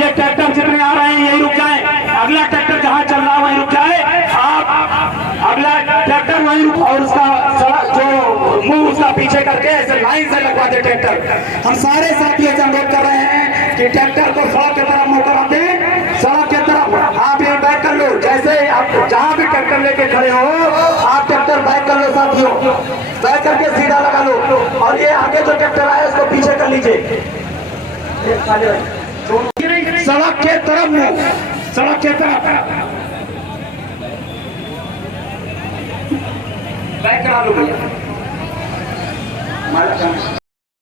ये ट्रैक्टर जितने आ रहे हैं यही रुक जाए, अगला ट्रैक्टर जहाँ चल रहा है वहीं रुक जाए, आप अगला ट्रैक्टर वहीं रुक, और उसका जो मुंह उसका पीछे करके ऐसे लाइन से लगवा दे ट्रैक्टर। हम सारे साथियों से अनुरोध कर रहे हैं कि ट्रैक्टर को सड़क की तरफ मुड़ कर दें, सड़क की तरफ आप ये बैक कर लो, जैसे आप जहाँ भी ट्रैक्टर लेके खड़े हो आप ट्रैक्टर बैक कर लो साथियों, बैक करके सीधा लगा लो, और ये आगे जो ट्रैक्टर आया उसको पीछे कर लीजिए, सड़क के तरफ मुंह, सड़क के तरफ बैक करा लो भैया।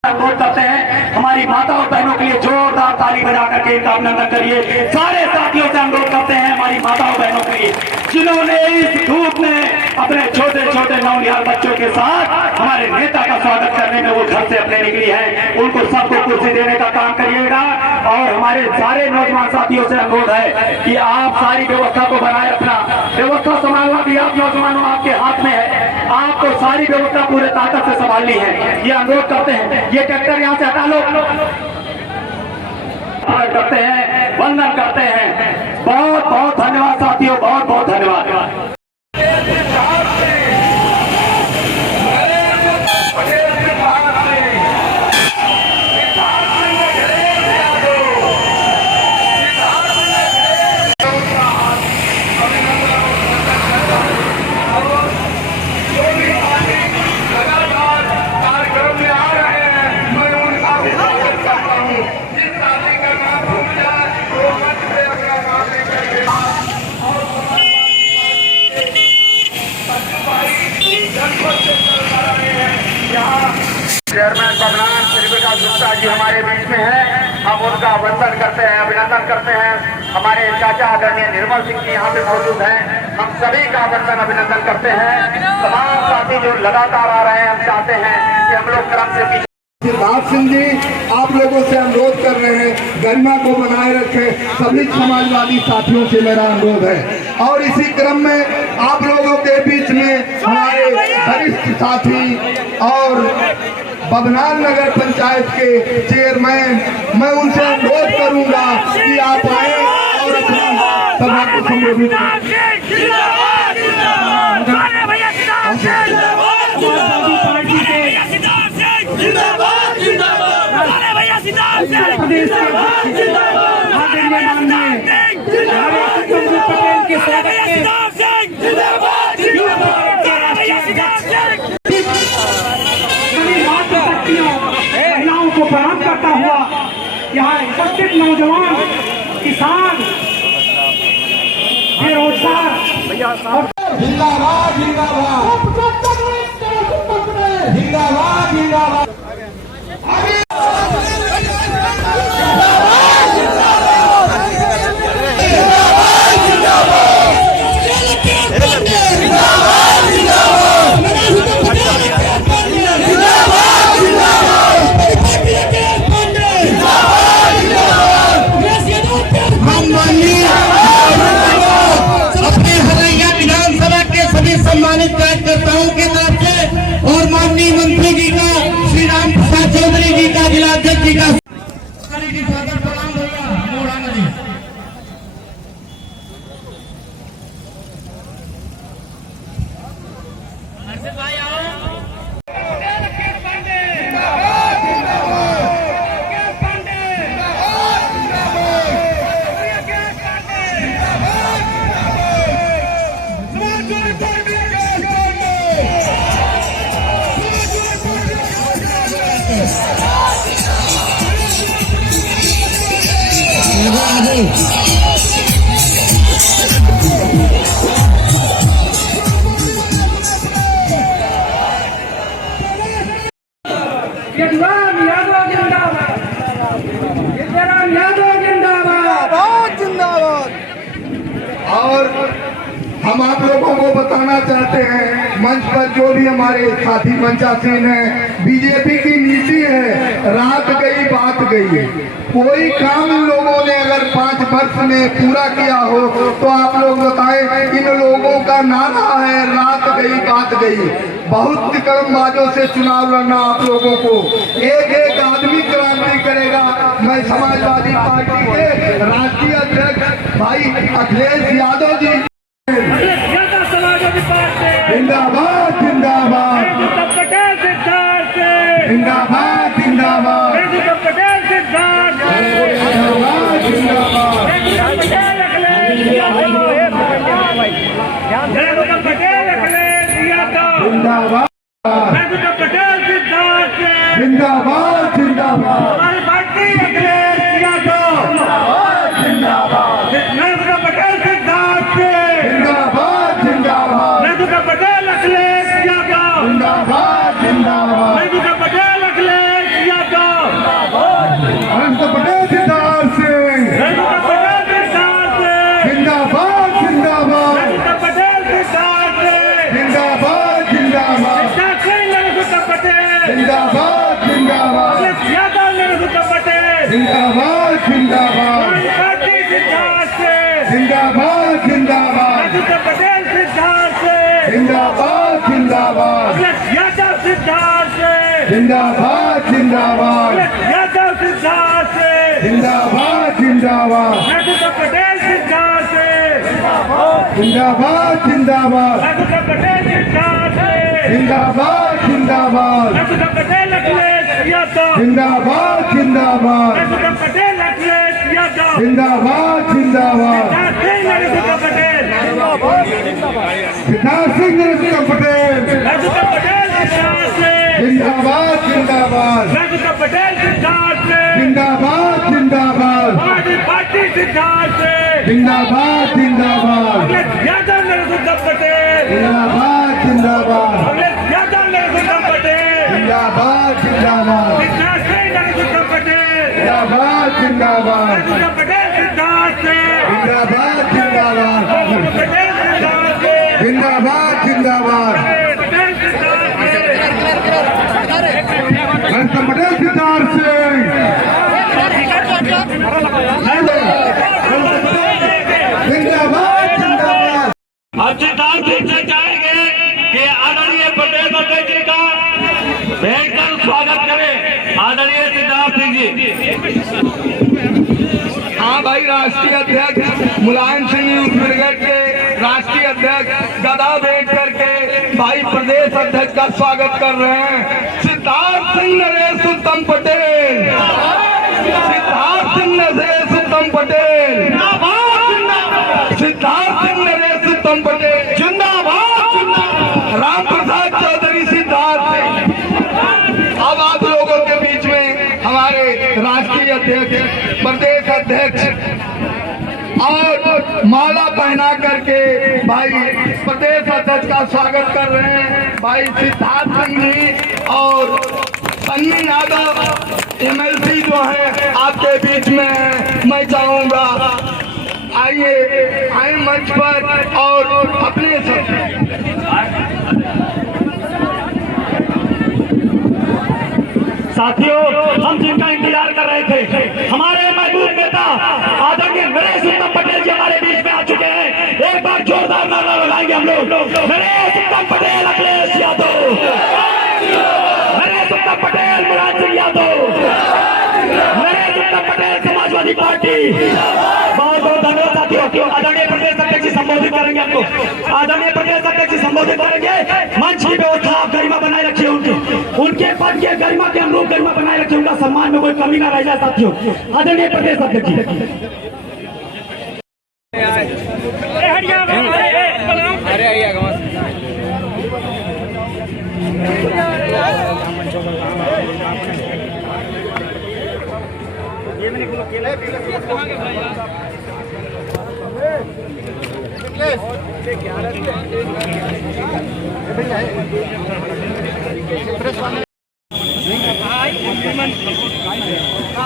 अनुरोध करते हैं हमारी माताओं बहनों के लिए जोरदार ताली बजा करके इनका अभिनंदन करिए। सारे साथियों से अनुरोध करते हैं हमारी माताओं बहनों के लिए जिन्होंने इस धूप में अपने छोटे छोटे नौनिहाल बच्चों के साथ हमारे नेता का स्वागत करने में वो घर से अपने निकली है, उनको सबको कुर्सी देने का काम करिएगा। और हमारे सारे नौजवान साथियों से अनुरोध है कि आप सारी व्यवस्था को बनाए रखना, व्यवस्था संभालना भी आप नौजवानों आपके हाथ में है, आपको सारी व्यवस्था पूरे ताकत से संभालनी है, ये अनुरोध करते हैं। ये ट्रैक्टर यहाँ से हटा लो, करते हैं, वंदन करते हैं। बहुत बहुत धन्यवाद साथियों, बहुत बहुत धन्यवाद। चेयरमैन बदनाम श्री विकास गुप्ता जी हमारे बीच में है, हम उनका वंदन करते हैं, अभिनंदन करते हैं। हमारे चाचा आदरणीय निर्मल सिंह जी यहाँ पे मौजूद हैं, हम सभी का वंदन अभिनंदन करते हैं। तमाम साथी जो लगातार आ रहे हैं, हम चाहते हैं कि हम लोग क्रम से पीछे। सिद्धार्थ सिंह जी आप लोगों से अनुरोध कर रहे हैं गरिमा को बनाए रखें, सभी समाजवादी साथियों से मेरा अनुरोध है। और इसी क्रम में आप लोगों के बीच में हमारे वरिष्ठ साथी और बबनाल नगर पंचायत के चेयरमैन, मैं उनसे अनुरोध करूंगा कि आप आए और अपनी सभा को संबोधित महिलाओं को प्रणाम करता हुआ यहाँ उपस्थित नौजवान, किसान, बेरोजगार, जिंदाबाद जिंदाबाद जिंदाबाद जिंदाबाद। सम्मानित कार्यकर्ताओं के तरफ से और माननीय मंत्री जी का, श्री राम प्रसाद चौधरी जी का, जिलाध्यक्ष जी का प्रणाम होगा। और हम आप लोगों को बताना चाहते हैं, मंच पर जो भी हमारे साथी मंचासीन हैं, बीजेपी की नीति है रात गई बात गई। कोई काम इन लोगों ने अगर 5 वर्ष में पूरा किया हो तो आप लोग बताएं। इन लोगों का नारा है रात गई बात गई। बहुत कलमबाजों से चुनाव लड़ना आप लोगों को, एक एक आदमी क्रांति करेगा। मैं समाजवादी पार्टी के राष्ट्रीय अध्यक्ष भाई अखिलेश यादव जी समाजवादी पार्टी जिंदाबाद जिंदाबाद पटेल सिद्धार्थ जिंदाबाद जिंदाबाद पटेल सिद्धार्थ जिंदाबाद जिंदाबाद पटेल अखिलेश यादव जिंदाबाद पटेल सिद्धार्थ जिंदाबाद जिंदाबाद हमारी पार्टी अखिलेश यादव जिंदाबाद पटेल सिद्धार्थ जिंदाबाद जिंदाबाद पटेल अखिलेश यादव जिंदाबाद जिंदाबाद पटेल अखिलेश यादव अनंत पटेल सिद्धार्थ सिंह पटेल सिद्धार्थ जिंदाबाद जिंदाबाद पटेल सिद्धार्थ जिंदाबाद जिंदाबाद पटेल जिंदाबाद जिंदाबाद यादव नरसिंह पटेल जिंदाबाद जिंदाबाद पार्टी सिद्धार्थ जिंदाबाद जिंदाबाद पटेल सिद्धार्थ जिंदाबाद जिंदाबाद यादव सिद्धार्थ जिंदाबाद जिंदाबाद यादव सिद्धार्थ जिंदाबाद जिंदाबाद पटेल सिद्धार्थ जिंदाबाद जिंदाबाद पटेल सिद्धार्थ जिंदाबाद जिंदाबाद पटेल अखिलेश यादव जिंदाबाद जिंदाबाद पटेल अखिलेश यादव जिंदाबाद जिंदाबाद पटेल सिद्धार्थ सिंह नरसिंह पटेल पटेल सिद्धार्थ जिंदाबाद जिंदाबाद पटेल सिद्धार्थ जिंदाबाद जिंदाबाद हमारी पार्टी सिद्धार्थ जिंदाबाद जिंदाबाद यादव नरसिंह पटेल जिंदाबाद जिंदाबाद यादव नरसिंह पटेल जिंदाबाद जिंदाबाद सिद्धार्थ नरसिंह पटेल जिंदाबाद जिंदाबाद पटेल सिद्धार्थ जिंदाबाद जिंदाबाद पटेल सिद्धार्थ जिंदाबाद जिंदाबाद पटेल अनंत पटेल सिद्धार्थ सिंह जिंदाबाद जिंदाबाद अब सिद्धार्थ सिंह से चाहेंगे कि आदरणीय पटेल अध्यक्ष जी का बैठकर स्वागत करें। आदरणीय सिद्धार्थ सिंह जी। हाँ भाई, राष्ट्रीय अध्यक्ष मुलायम सिंह यूथ ब्रिगेड के राष्ट्रीय अध्यक्ष गदा भेंट करके भाई प्रदेश अध्यक्ष का स्वागत कर रहे हैं। सिद्धार्थ सिंह नरेश उत्तम पटेल, सिद्धार्थ सिंह नरेश उत्तम पटेल, सिद्धार्थ सिंह नरेश उत्तम पटेल जिंदाबाद, राम प्रसाद चौधरी सिद्धार्थ सिंह। अब आप लोगों के बीच में हमारे राष्ट्रीय अध्यक्ष, प्रदेश अध्यक्ष और माला पहना करके भाई प्रदेश अध्यक्ष का स्वागत कर रहे हैं भाई सिद्धार्थ सिंह जी और सन्नी यादव एमएलसी जो है आपके बीच में है। मैं चाहूंगा आइए मंच पर और अपने साथियों, हम जिनका इंतजार कर रहे थे, हमारे महबूब नेता आदरणीय नरेश उत्तम पटेल जी हमारे बीच में आ चुके हैं। एक बार जोरदार नारा लगाएंगे हम लोग। नरेश उत्तम पटेल अखिलेश यादव, नरेश उत्तम पटेल मुलायम सिंह यादव, नरेश उत्तम पटेल समाजवादी पार्टी। बहुत बहुत धन्यवाद साथियों। आदरणीय प्रदेश अध्यक्ष जी संबोधित करेंगे आपको, आदरणीय प्रदेश अध्यक्ष जी संबोधित करेंगे। मंच की व्यवस्था आप गरिमा बनाए रखिए, उनके पद के गरिमा के अनुरूप गरिमा बनाए रखिए, उनका सम्मान में कोई कमी ना रह जाए साथियों। आदरणीय प्रदेश अध्यक्ष जी।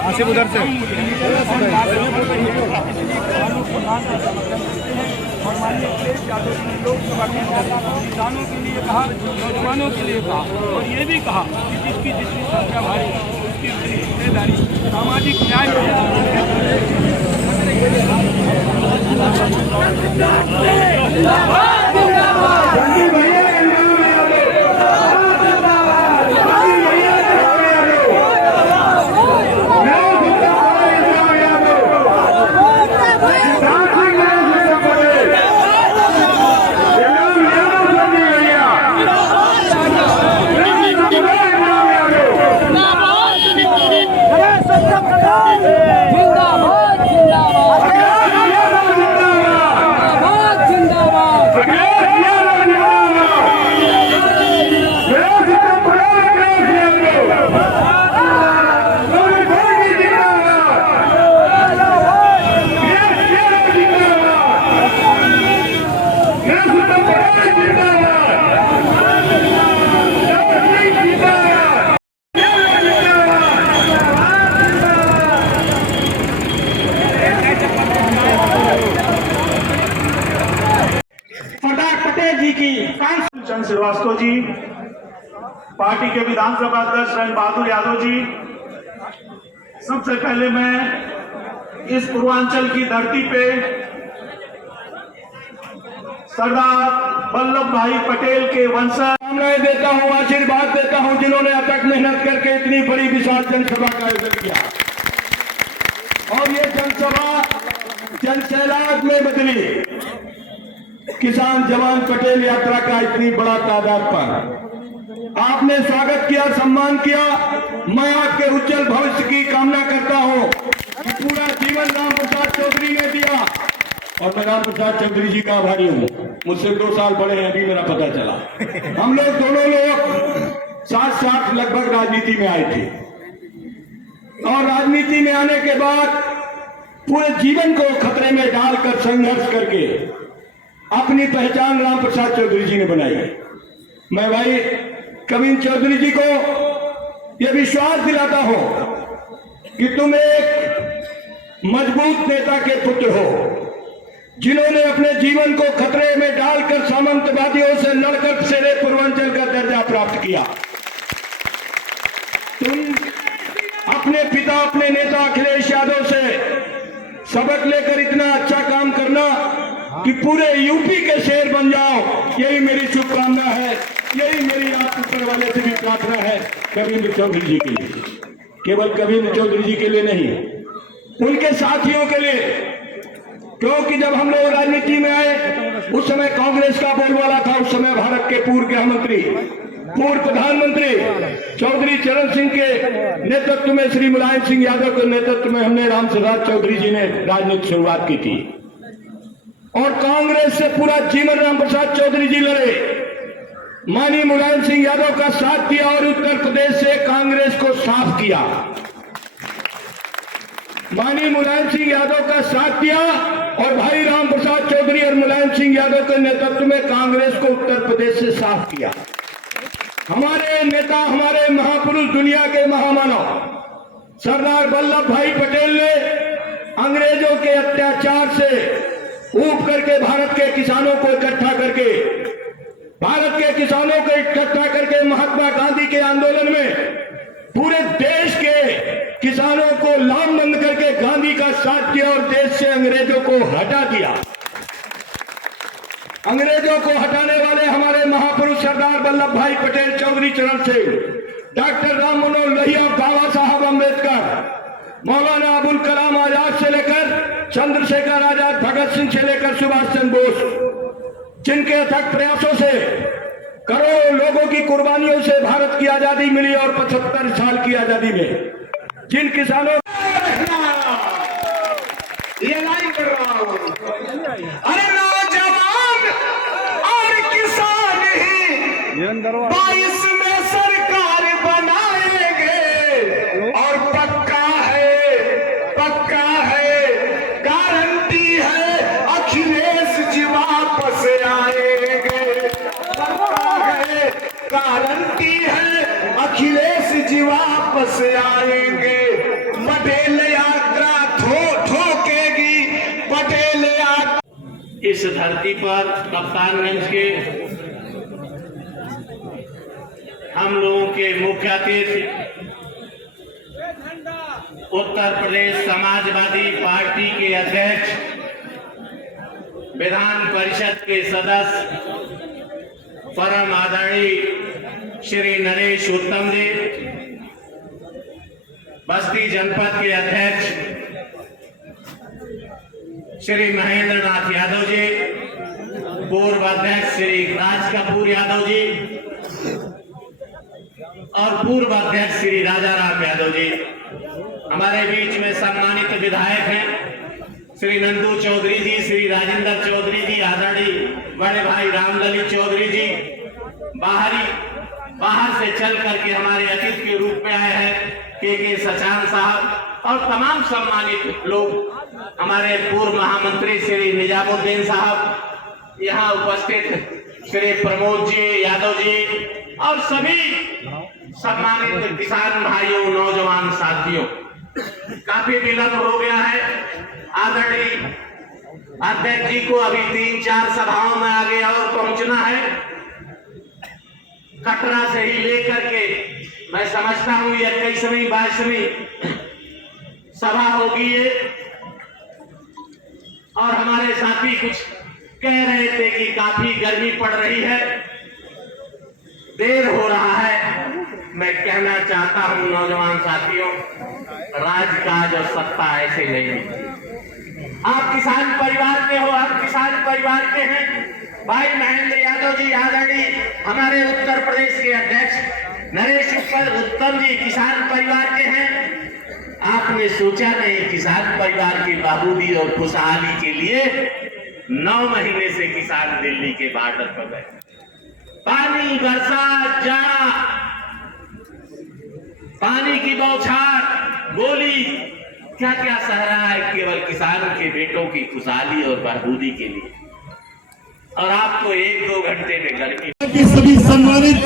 आसिफ उधर से और माननीय अखिलेश यादव जी ने लोकसभा के किसानों के लिए कहा, नौजवानों के लिए कहा और ये भी कहा कि जिसकी जितनी संख्या भारी उसकी उतनी हिस्सेदारी सामाजिक न्याय। जिंदाबाद श्रीवास्तव जी, पार्टी के विधानसभा अध्यक्ष राजेंद्र बहादुर यादव जी, सबसे पहले मैं इस पूर्वांचल की धरती पे सरदार वल्लभ भाई पटेल के वंशज शुभकामनाएं देता हूं, आशीर्वाद देता हूं, जिन्होंने अथक मेहनत करके इतनी बड़ी विशाल जनसभा का आयोजन किया और ये जनसभा जनसैलाब में बदली। किसान जवान पटेल यात्रा का इतनी बड़ा तादाद पर आपने स्वागत किया, सम्मान किया। मैं आपके उज्जवल भविष्य की कामना करता हूं कि पूरा जीवन राम प्रसाद चौधरी ने दिया और मैं राम प्रसाद चौधरी जी का आभारी हूं। मुझसे 2 साल बड़े हैं, अभी मेरा पता चला। हम लोग दोनों लोग साथ लगभग राजनीति में आए थे और राजनीति में आने के बाद पूरे जीवन को खतरे में डालकर संघर्ष करके अपनी पहचान राम प्रसाद चौधरी जी ने बनाई। मैं भाई कविंद्र चौधरी जी को यह विश्वास दिलाता हूं कि तुम एक मजबूत नेता के पुत्र हो, जिन्होंने अपने जीवन को खतरे में डालकर सामंतवादियों से लड़कर शेरे पूर्वांचल का दर्जा प्राप्त किया। तुम अपने पिता, अपने नेता अखिलेश यादव से सबक लेकर इतना अच्छा काम करना कि पूरे यूपी के शेर बन जाओ, यही मेरी शुभकामना है, यही मेरी आप ऊपर वाले से भी प्रार्थना है कविंद्र चौधरी जी के लिए। केवल कविंद्र चौधरी जी के लिए नहीं, उनके साथियों के लिए, क्योंकि जब हम लोग राजनीति में आए उस समय कांग्रेस का बोलबाला था। उस समय भारत के पूर्व गृह मंत्री, पूर्व प्रधानमंत्री चौधरी चरण सिंह के नेतृत्व में, श्री मुलायम सिंह यादव के नेतृत्व में हमने राम प्रसाद चौधरी जी ने राजनीति शुरुआत की थी और कांग्रेस से पूरा जीवन राम प्रसाद चौधरी जी लड़े। माननीय मुलायम सिंह यादव का साथ दिया और उत्तर प्रदेश से कांग्रेस को साफ किया। माननीय मुलायम सिंह यादव का साथ दिया और भाई राम प्रसाद चौधरी और मुलायम सिंह यादव के नेतृत्व में कांग्रेस को उत्तर प्रदेश से साफ किया। हमारे नेता, हमारे महापुरुष, दुनिया के महामानव सरदार वल्लभ भाई पटेल ने अंग्रेजों के अत्याचार से ऊब करके भारत के किसानों को इकट्ठा करके, भारत के किसानों को इकट्ठा करके महात्मा गांधी के आंदोलन में पूरे देश के किसानों को लामबंद करके गांधी का साथ दिया और देश से अंग्रेजों को हटा दिया। अंग्रेजों को हटाने वाले हमारे महापुरुष सरदार वल्लभ भाई पटेल, चौधरी चरण सिंह, डॉक्टर राम मनोहर लोहिया, बाबा साहब अम्बेडकर, मौलाना अबुल कलाम आजाद से लेकर चंद्रशेखर आजाद, भगत सिंह से लेकर सुभाष चंद्र बोस, जिनके अथक प्रयासों से, करोड़ों लोगों की कुर्बानियों से भारत की आजादी मिली और 75 साल की आजादी में जिन किसानों ये लाइन कर रहा हूं, अरे नौजवान और किसान ही 22 में सरकार बनाएंगे और पक्का है गारंटी है अखिलेश जी वापस आएंगे। पक्का है, गारंटी है अखिलेश जी वापस आएंगे। पटेल यात्रा ठोकेगी, पटेल यात्रा। इस धरती पर कप्तानगंज के हम लोगों के मुख्य अतिथि उत्तर प्रदेश समाजवादी पार्टी के अध्यक्ष, विधान परिषद के सदस्य परम आदरणीय श्री नरेश उत्तम जी, बस्ती जनपद के अध्यक्ष श्री महेंद्र नाथ यादव जी, पूर्व अध्यक्ष श्री राज कपूर यादव जी और पूर्व अध्यक्ष श्री राजा राम यादव जी, हमारे बीच में सम्मानित विधायक हैं श्री नंदू चौधरी जी, श्री राजेंद्र चौधरी जी, आदरणीय बड़े भाई रामललित चौधरी जी, बाहर से चल करके हमारे अतिथि के रूप में आए हैं के सचान साहब और तमाम सम्मानित लोग, हमारे पूर्व महामंत्री श्री निजामुद्दीन साहब, यहाँ उपस्थित श्री प्रमोद जी यादव जी और सभी सम्मानित किसान भाइयों, नौजवान साथियों। काफी विलंब हो गया है, आदरणीय अध्यक्ष जी को अभी 3-4 सभाओं में आगे और पहुंचना है। कटरा से ही लेकर के मैं समझता हूं 21वीं 22वीं सभा होगी ये। और हमारे साथी कुछ कह रहे थे कि काफी गर्मी पड़ रही है, देर हो रहा है। मैं कहना चाहता हूं नौजवान साथियों, राजकाज और सत्ता ऐसे नहीं। आप किसान परिवार के हो, आप किसान परिवार के हैं। भाई महेंद्र यादव जी आदरणीय हमारे उत्तर प्रदेश के अध्यक्ष नरेश उत्तम जी किसान परिवार के हैं। आपने सोचा नहीं किसान परिवार की बहादुरी और खुशहाली के लिए 9 महीने से किसान दिल्ली के बॉर्डर पर गए। पानी, बरसात, जाड़ा, पानी की बौछार, गोली, क्या क्या सह रहा है केवल किसानों के बेटों की खुशहाली और बहादुरी के लिए। और आपको 1-2 घंटे में गर्मी की सभी सम्मानित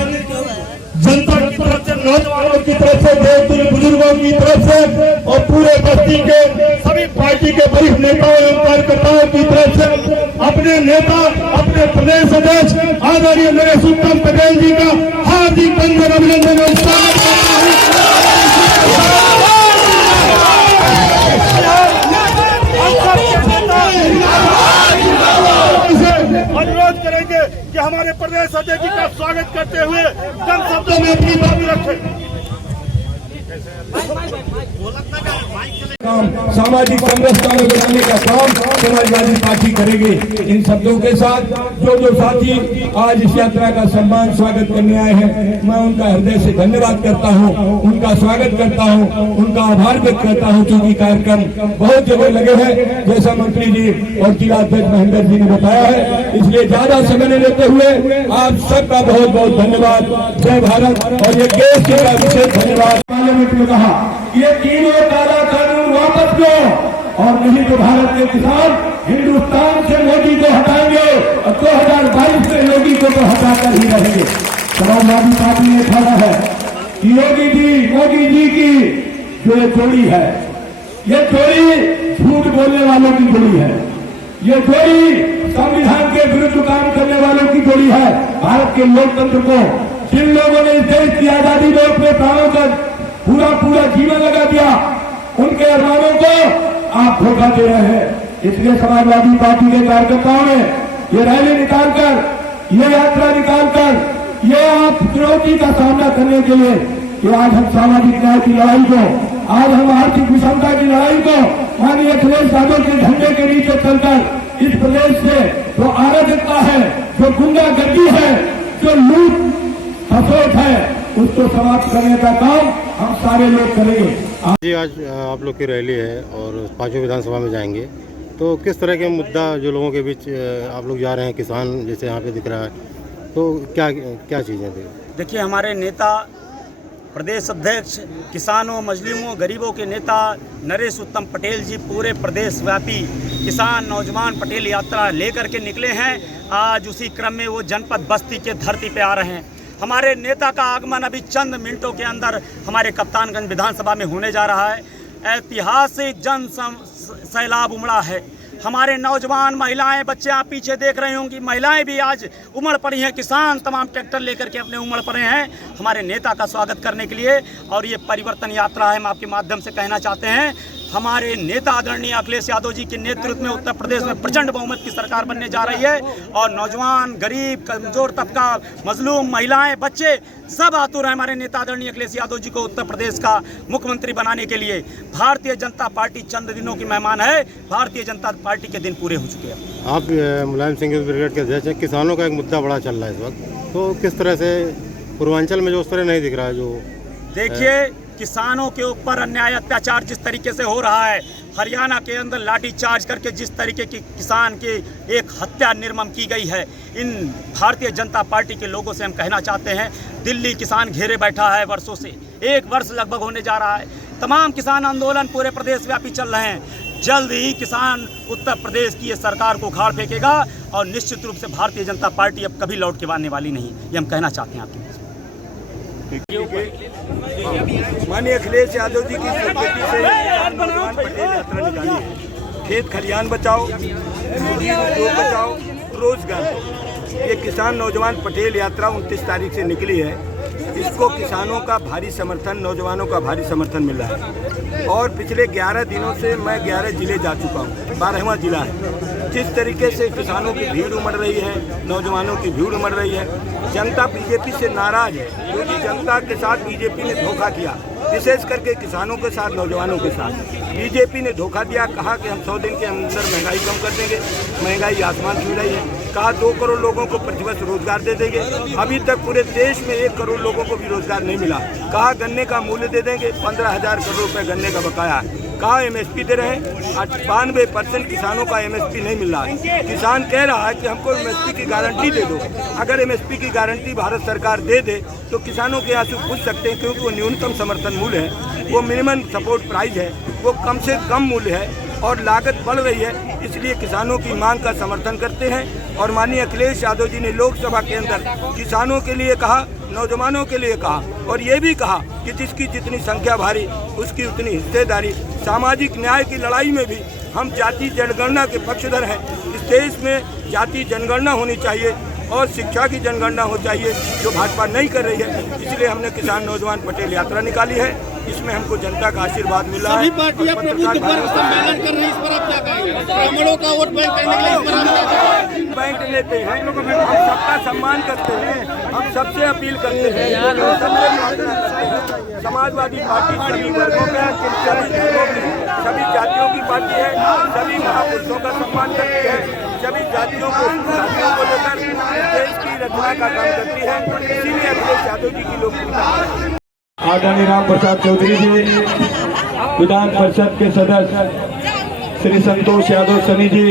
जनता की तरफ से, नौजवानों की तरफ से, देवतुल्य बुजुर्गों की तरफ से और पूरे बस्ती के सभी पार्टी के वरिष्ठ नेताओं एवं कार्यकर्ताओं की तरफ से अपने नेता, अपने प्रदेश अध्यक्ष आदरणीय नरेश उत्तम पटेल जी का हार्दिक बंधन अभिनंदन और स्वागत करता हूं। अनुरोध करेंगे कि हमारे प्रदेश अध्यक्ष जी का स्वागत करते हुए चंद शब्दों में अपनी बात रखें। काम सामाजिक समरसता में बनाने का काम समाजवादी पार्टी करेगी। इन शब्दों के साथ जो साथी आज इस यात्रा का सम्मान स्वागत करने आए हैं, मैं उनका हृदय से धन्यवाद करता हूं, उनका स्वागत करता हूं, उनका आभार व्यक्त करता हूं, क्योंकि कार्यक्रम बहुत जगह लगे हैं जैसा मंत्री जी और जिलाध्यक्ष महेंद्र जी ने बताया है। इसलिए ज्यादा समय नहीं लेते हुए आप सबका बहुत बहुत धन्यवाद। जय भारत। और ये देश जी का विशेष धन्यवाद। पार्लियामेंट में कहा ये तीनों काला कानून वापस लो, और नहीं तो भारत के किसान हिंदुस्तान से मोदी को हटाएंगे और 2022 में योगी को तो हटाकर ही रहेंगे। समाजवादी पार्टी ने कहा है कि योगी जी, मोदी जी की जो ये जोड़ी है, ये जोड़ी झूठ बोलने वालों की जोड़ी है, ये जोड़ी संविधान के विरुद्ध काम करने वालों की जोड़ी है। भारत के लोकतंत्र को जिन लोगों ने इस देश की आजादी में अपने प्राणों का पूरा जीवन लगा दिया, उनके अरमानों को आप धोखा दे रहे हैं। इसलिए समाजवादी पार्टी के कार्यकर्ताओं ने ये रैली निकालकर, ये यात्रा निकालकर, ये आप चुनौती का सामना करने के लिए कि आज हम सामाजिक न्याय की लड़ाई को, आज हम आर्थिक विषमता की लड़ाई को माननीय अखिलेश यादव के झंडे के नीचे चलकर इस प्रदेश से जो अराजकता है, जो गुंडागर्दी है, जो लूट खसोट है, उसको समाप्त करने का काम हम सारे लोग करेंगे। जी आज आप लोग की रैली है और 5वीं विधानसभा में जाएंगे, तो किस तरह के मुद्दा जो लोगों के बीच आप लोग जा रहे हैं, किसान जैसे यहाँ पे दिख रहा है, तो क्या चीज़ें थी? देखिए, हमारे नेता, प्रदेश अध्यक्ष, किसानों, मजलूमों, गरीबों के नेता नरेश उत्तम पटेल जी पूरे प्रदेश व्यापी किसान नौजवान पटेल यात्रा लेकर के निकले हैं। आज उसी क्रम में वो जनपद बस्ती के धरती पे आ रहे हैं। हमारे नेता का आगमन अभी चंद मिनटों के अंदर हमारे कप्तानगंज विधानसभा में होने जा रहा है। ऐतिहासिक जन सैलाब उमड़ा है। हमारे नौजवान, महिलाएं, बच्चे, आप पीछे देख रहे होंगे, महिलाएं भी आज उमड़ पड़ी हैं। किसान तमाम ट्रैक्टर लेकर के अपने उमड़ पड़े हैं हमारे नेता का स्वागत करने के लिए। और ये परिवर्तन यात्रा है, हम आपके माध्यम से कहना चाहते हैं, हमारे नेता आदरणीय अखिलेश यादव जी के नेतृत्व में उत्तर प्रदेश में प्रचंड बहुमत की सरकार बनने जा रही है। और नौजवान, गरीब, कमजोर तबका, मजलूम, महिलाएं, बच्चे सब आतुर हैं हमारे नेता आदरणीय अखिलेश यादव जी को उत्तर प्रदेश का मुख्यमंत्री बनाने के लिए। भारतीय जनता पार्टी चंद दिनों की मेहमान है। भारतीय जनता पार्टी के दिन पूरे हो चुके हैं। आप मुलायम सिंह ब्रिगेड के अध्यक्ष हैं। किसानों का एक मुद्दा बड़ा चल रहा है इस वक्त, तो किस तरह से पूर्वांचल में जो उस तरह नहीं दिख रहा है? जो देखिए, किसानों के ऊपर अन्याय अत्याचार जिस तरीके से हो रहा है, हरियाणा के अंदर लाठी चार्ज करके जिस तरीके की किसान की एक हत्या निर्मम की गई है, इन भारतीय जनता पार्टी के लोगों से हम कहना चाहते हैं, दिल्ली किसान घेरे बैठा है वर्षों से, 1 वर्ष लगभग होने जा रहा है। तमाम किसान आंदोलन पूरे प्रदेश व्यापी चल रहे हैं। जल्द ही किसान उत्तर प्रदेश की ये सरकार को उखाड़ फेंकेगा और निश्चित रूप से भारतीय जनता पार्टी अब कभी लौट के आने वाली नहीं, ये हम कहना चाहते हैं आपके। माननीय अखिलेश यादव जी की स्वीकृति से नौजवान पटेल यात्रा निकाली है। खेत खलियान बचाओ, उद्योग बचाओ, रोजगार। ये किसान नौजवान पटेल यात्रा 29 तारीख से निकली है। इसको किसानों का भारी समर्थन, नौजवानों का भारी समर्थन मिल रहा है और पिछले 11 दिनों से मैं 11 जिले जा चुका हूँ, 12वां जिला है। जिस तरीके से किसानों की भीड़ उमड़ रही है, नौजवानों की भीड़ उमड़ रही है, जनता बीजेपी से नाराज है क्योंकि जनता के साथ बीजेपी ने धोखा किया, विशेष करके किसानों के साथ, नौजवानों के साथ बीजेपी ने धोखा दिया। कहा कि हम 100 दिन के अंदर महंगाई कम कर देंगे, महंगाई आसमान छू रही है। कहा 2 करोड़ लोगों को प्रतिवर्ष रोजगार दे देंगे, अभी तक पूरे देश में 1 करोड़ लोगों को भी रोजगार नहीं मिला। कहा गन्ने का मूल्य दे देंगे, 15,000 करोड़ रुपए गन्ने का बकाया है। कहा एमएसपी दे रहे हैं, 92% किसानों का एमएसपी नहीं मिल रहा है। किसान कह रहा है कि हमको एमएसपी की गारंटी दे दो। अगर एमएसपी की गारंटी भारत सरकार दे दे तो किसानों के आंसू पूछ सकते हैं, क्योंकि वो न्यूनतम समर्थन मूल्य है, वो मिनिमम सपोर्ट प्राइस है, वो कम से कम मूल्य है और लागत बढ़ रही है। इसलिए किसानों की मांग का समर्थन करते हैं। और माननीय अखिलेश यादव जी ने लोकसभा के अंदर किसानों के लिए कहा, नौजवानों के लिए कहा और ये भी कहा कि जिसकी जितनी संख्या भारी उसकी उतनी हिस्सेदारी। सामाजिक न्याय की लड़ाई में भी हम जाति जनगणना के पक्षधर हैं। इस देश में जाति जनगणना होनी चाहिए और शिक्षा की जनगणना हो चाहिए, जो भाजपा नहीं कर रही है। इसलिए हमने किसान नौजवान पटेल यात्रा निकाली है। इसमें हमको जनता का आशीर्वाद मिला है। पार्टियां प्रबुद्ध पर सम्मेलन कर रही है, इस पर आप क्या कहेंगे? ब्राह्मणों का वोट बैंक करने के लिए इस पर आप क्या कहेंगे? बैंक लेते हैं, हम सबका सम्मान करते हैं, हम सबसे अपील करते हैं, समाजवादी पार्टी सभी वर्गों में, सभी जातियों की पार्टी है, सभी महापुरुषों का सम्मान करती है, सभी जातियों को लेकर देश की रचना का काम करती है। इसीलिए अखिलेश यादव जी की लोकप्रियता। आदरणीय राम प्रसाद चौधरी जी, विधान परिषद के सदस्य श्री संतोष यादव सनी जी,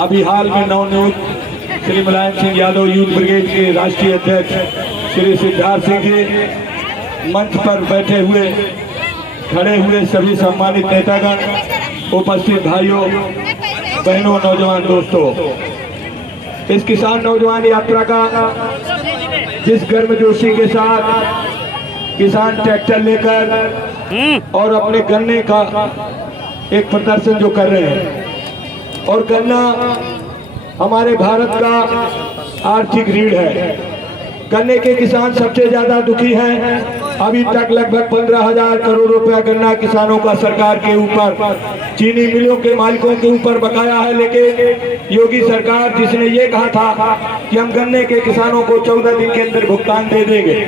अभी हाल में नवनियुक्त श्री मुलायम सिंह यादव यूथ ब्रिगेड के राष्ट्रीय अध्यक्ष श्री सिद्धार्थ सिंह जी, मंच पर बैठे हुए खड़े हुए सभी सम्मानित नेतागण, उपस्थित भाइयों बहनों, नौजवान दोस्तों, इस किसान नौजवान यात्रा का जिस गर्मजोशी के साथ किसान ट्रैक्टर लेकर और अपने गन्ने का एक प्रदर्शन जो कर रहे हैं, और गन्ना हमारे भारत का आर्थिक रीढ़ है। गन्ने के किसान सबसे ज्यादा दुखी हैं। अभी तक लगभग 15,000 करोड़ रुपया गन्ना किसानों का सरकार के ऊपर, चीनी मिलों के मालिकों के ऊपर बकाया है। लेकिन योगी सरकार, जिसने ये कहा था कि हम गन्ने के किसानों को 14 दिन के अंदर भुगतान दे देंगे,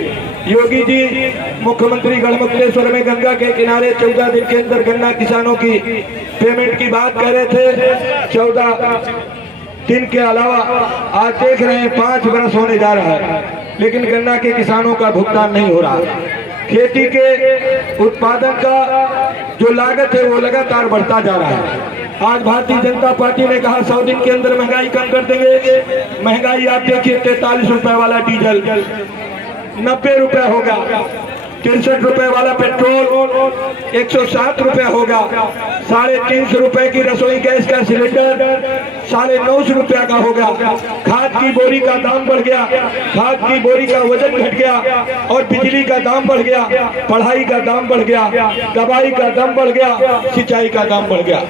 योगी जी मुख्यमंत्री गढ़मुक्तेश्वर में गंगा के किनारे 14 दिन के अंदर गन्ना किसानों की पेमेंट की बात कर रहे थे। 14 दिन के अलावा आज देख रहे हैं 5 बरस होने जा रहा है, लेकिन गन्ना के किसानों का भुगतान नहीं हो रहा। खेती के उत्पादन का जो लागत है वो लगातार बढ़ता जा रहा है। आज भारतीय जनता पार्टी ने कहा 100 दिन के अंदर महंगाई कम कर देंगे। महंगाई आप देखिए, 43 रुपए वाला डीजल 90 रुपए होगा, 63 रुपए वाला पेट्रोल 107 रुपए होगा, 350 रुपए की रसोई गैस का सिलेंडर 950 रुपया का होगा। खाद की बोरी का दाम बढ़ गया, खाद की बोरी का वजन घट गया और बिजली का दाम बढ़ गया, पढ़ाई का दाम बढ़ गया, दवाई का दाम बढ़ गया, सिंचाई का दाम बढ़ गया।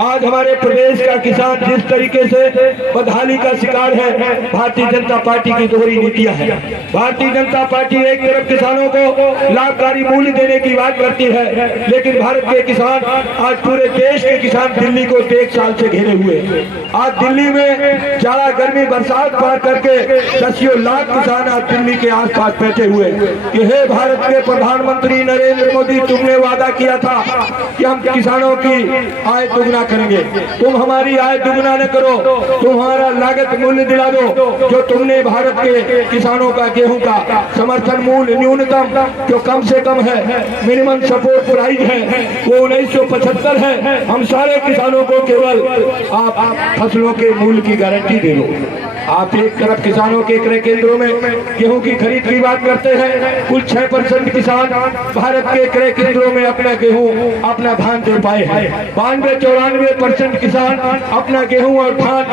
आज हमारे प्रदेश का किसान जिस तरीके से बदहाली का शिकार है, भारतीय जनता पार्टी की दोहरी नीतियां हैं। भारतीय जनता पार्टी एक तरफ किसानों को लाभकारी मूल्य देने की बात करती है, लेकिन भारत के किसान, आज पूरे देश के किसान दिल्ली को 1 साल से घेरे हुए। आज दिल्ली में जाड़ा गर्मी बरसात पार करके 10 लाख किसान आज दिल्ली के आसपास बैठे हुए कि हे भारत के प्रधानमंत्री नरेंद्र मोदी, तुमने वादा किया था कि हम किसानों की आय दुगना करेंगे, तुम हमारी आय दुगना न करो, तुम्हारा लागत मूल्य दिला दो। जो तुमने भारत के किसानों का गेहूं का समर्थन मूल्य न्यूनतम जो कम से कम है, मिनिमम सपोर्ट प्राइस है, वो 1975 है। हम सारे किसानों को केवल आप फसलों के मूल्य की गारंटी दे दो। आप एक तरफ किसानों के क्रय केंद्रों में गेहूं की खरीद की बात करते हैं, कुल 6% किसान भारत के क्रय केंद्रों में अपना गेहूं, अपना धान दे पाए हैं। 92-94% किसान अपना गेहूं और धान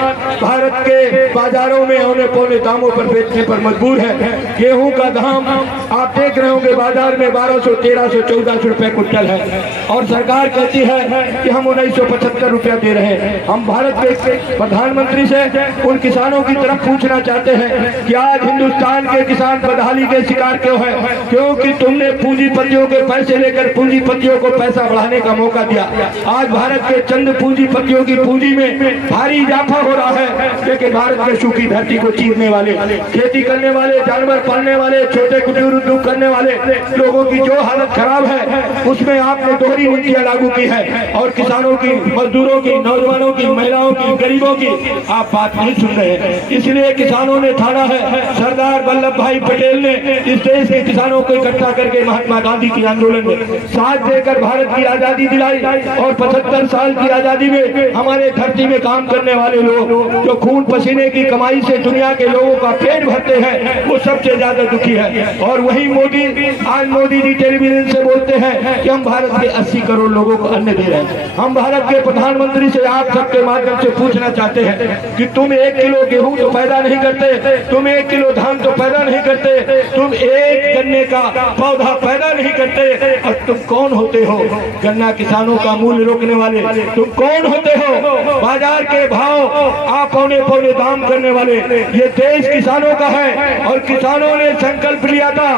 भारत के बाजारों में औने पौने दामों पर बेचने पर मजबूर है। गेहूं का दाम आप देख रहे होंगे बाजार में 1200, 1300, 1400 रुपए कुंटल है और सरकार कहती है कि हम 1975 रुपया दे रहे हैं। हम भारत के प्रधानमंत्री से उन किसानों की तरफ पूछना चाहते हैं कि आज हिंदुस्तान के किसान बदहाली के शिकार क्यों है? क्योंकि तुमने पूंजीपतियों के पैसे लेकर पूंजीपतियों को पैसा बढ़ाने का मौका दिया। आज भारत के चंद पूंजीपतियों की पूंजी में भारी इजाफा हो रहा है, लेकिन भारत में सूखी धरती को चीरने वाले, खेती करने वाले, जानवर पालने वाले, छोटे कुटीर उद्योग करने वाले लोगों की जो हालत खराब है, उसमें आपने दोहरी नीतियां लागू की है और किसानों की, मजदूरों की, नौजवानों की, महिलाओं की, गरीबों की आप बात नहीं सुन रहे हैं। इसलिए किसानों ने ठाना है, सरदार वल्लभ भाई पटेल ने इस देश के किसानों को इकट्ठा करके महात्मा गांधी की आंदोलन में साथ देकर भारत की आजादी दिलाई और 75 साल की आजादी में हमारे धरती में काम करने वाले लोग जो खून पसीने की कमाई से दुनिया के लोगों का पेट भरते हैं, वो सबसे ज्यादा दुखी है। और वही मोदी, आज मोदी जी टेलीविजन से बोलते हैं कि हम भारत के 80 करोड़ लोगों को अन्न दे रहे हैं। हम भारत के प्रधानमंत्री से आप सबके माध्यम से पूछना चाहते हैं कि तुम 1 किलो गेहूं तो पैदा नहीं करते, तुम 1 किलो धान तो पैदा नहीं करते, तुम एक गन्ने का पौधा पैदा नहीं करते, और तुम कौन होते हो गन्ना किसानों का मूल्य रोकने वाले? तुम कौन होते हो बाजार के भाव आप पौने पौने दाम करने वाले? ये देश किसानों का है और किसानों ने संकल्प लिया था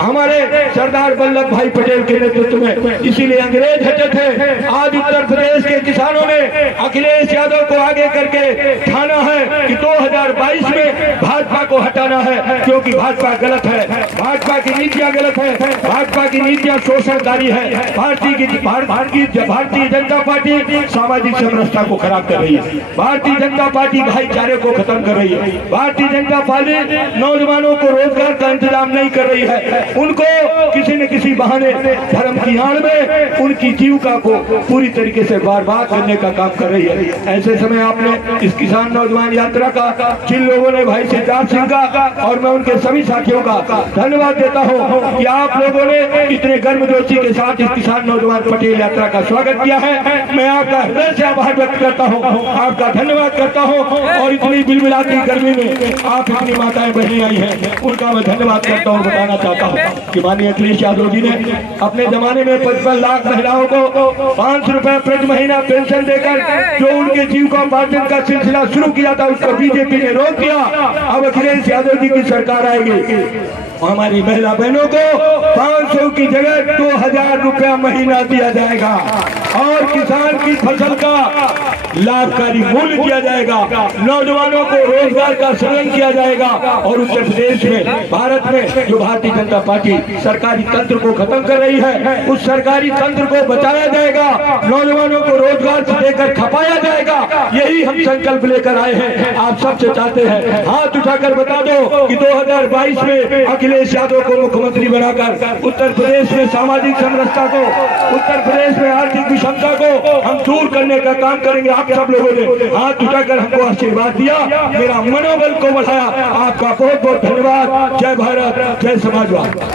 हमारे सरदार वल्लभ भाई पटेल के नेतृत्व में, इसीलिए अंग्रेज हटे थे। आज उत्तर प्रदेश के किसानों ने अखिलेश यादव को आगे करके ठाना है कि 2022 में भाजपा को हटाना है, क्योंकि भाजपा गलत है, भाजपा की नीतियां गलत है, भाजपा की नीतियां शोषणकारी है, भारतीय जनता पार्टी सामाजिक समरसता को खराब कर रही है, भारतीय जनता पार्टी भाईचारे को खत्म कर रही है, भारतीय जनता पार्टी नौजवानों को रोजगार का इंतजाम नहीं कर रही है, उनको किसी न किसी बहाने धर्म की आड़ में उनकी जीविका को पूरी तरीके से बर्बाद करने का काम कर रही है। ऐसे समय आपने इस किसान नौजवान यात्रा का जिन लोगों ने भाई सिद्धार्थ सिंह का और मैं उनके सभी साथियों का धन्यवाद देता हूं कि आप लोगों ने इतने गर्मजोशी के साथ इस किसान नौजवान पटेल यात्रा का स्वागत किया है। मैं आपका हृदय से आभार व्यक्त करता हूं, आपका धन्यवाद करता हूं और इतनी बिलबिलाती गर्मी में आप इतनी माताएं बहनें आई हैं, उनका मैं धन्यवाद करता हूं। बताना चाहता हूं कि माननीय अखिलेश यादव जी ने अपने जमाने में 55 लाख महिलाओं को 500 रुपए प्रति महीना पेंशन देकर जो उनके जीविकोपार्जन का सिलसिला शुरू किया था, उसको बीजेपी ने रोक दिया। अब अखिलेश यादव जी की सरकार आएगी, हमारी महिला बहनों को 500 की जगह 2000 रुपया महीना दिया जाएगा और किसान की फसल का लाभकारी मूल्य दिया जाएगा, नौजवानों को रोजगार का सृजन किया जाएगा और उत्तर प्रदेश में, भारत में जो भारतीय जनता पार्टी सरकारी तंत्र को खत्म कर रही है, उस सरकारी तंत्र को बचाया जाएगा, नौजवानों को रोजगार देकर खपाया जाएगा। यही हम संकल्प लेकर आए हैं। आप सबसे चाहते हैं हाथ उठाकर बता दो कि 2022 में अखिलेश यादव को मुख्यमंत्री बनाकर उत्तर प्रदेश में सामाजिक समरसता को, उत्तर प्रदेश में आर्थिक विषमता को हम दूर करने का काम करेंगे। आप सब लोगों ने हाथ उठाकर हमको आशीर्वाद दिया, मेरा मनोबल को बढ़ाया। आपका बहुत बहुत धन्यवाद। जय भारत, जय समाजवाद।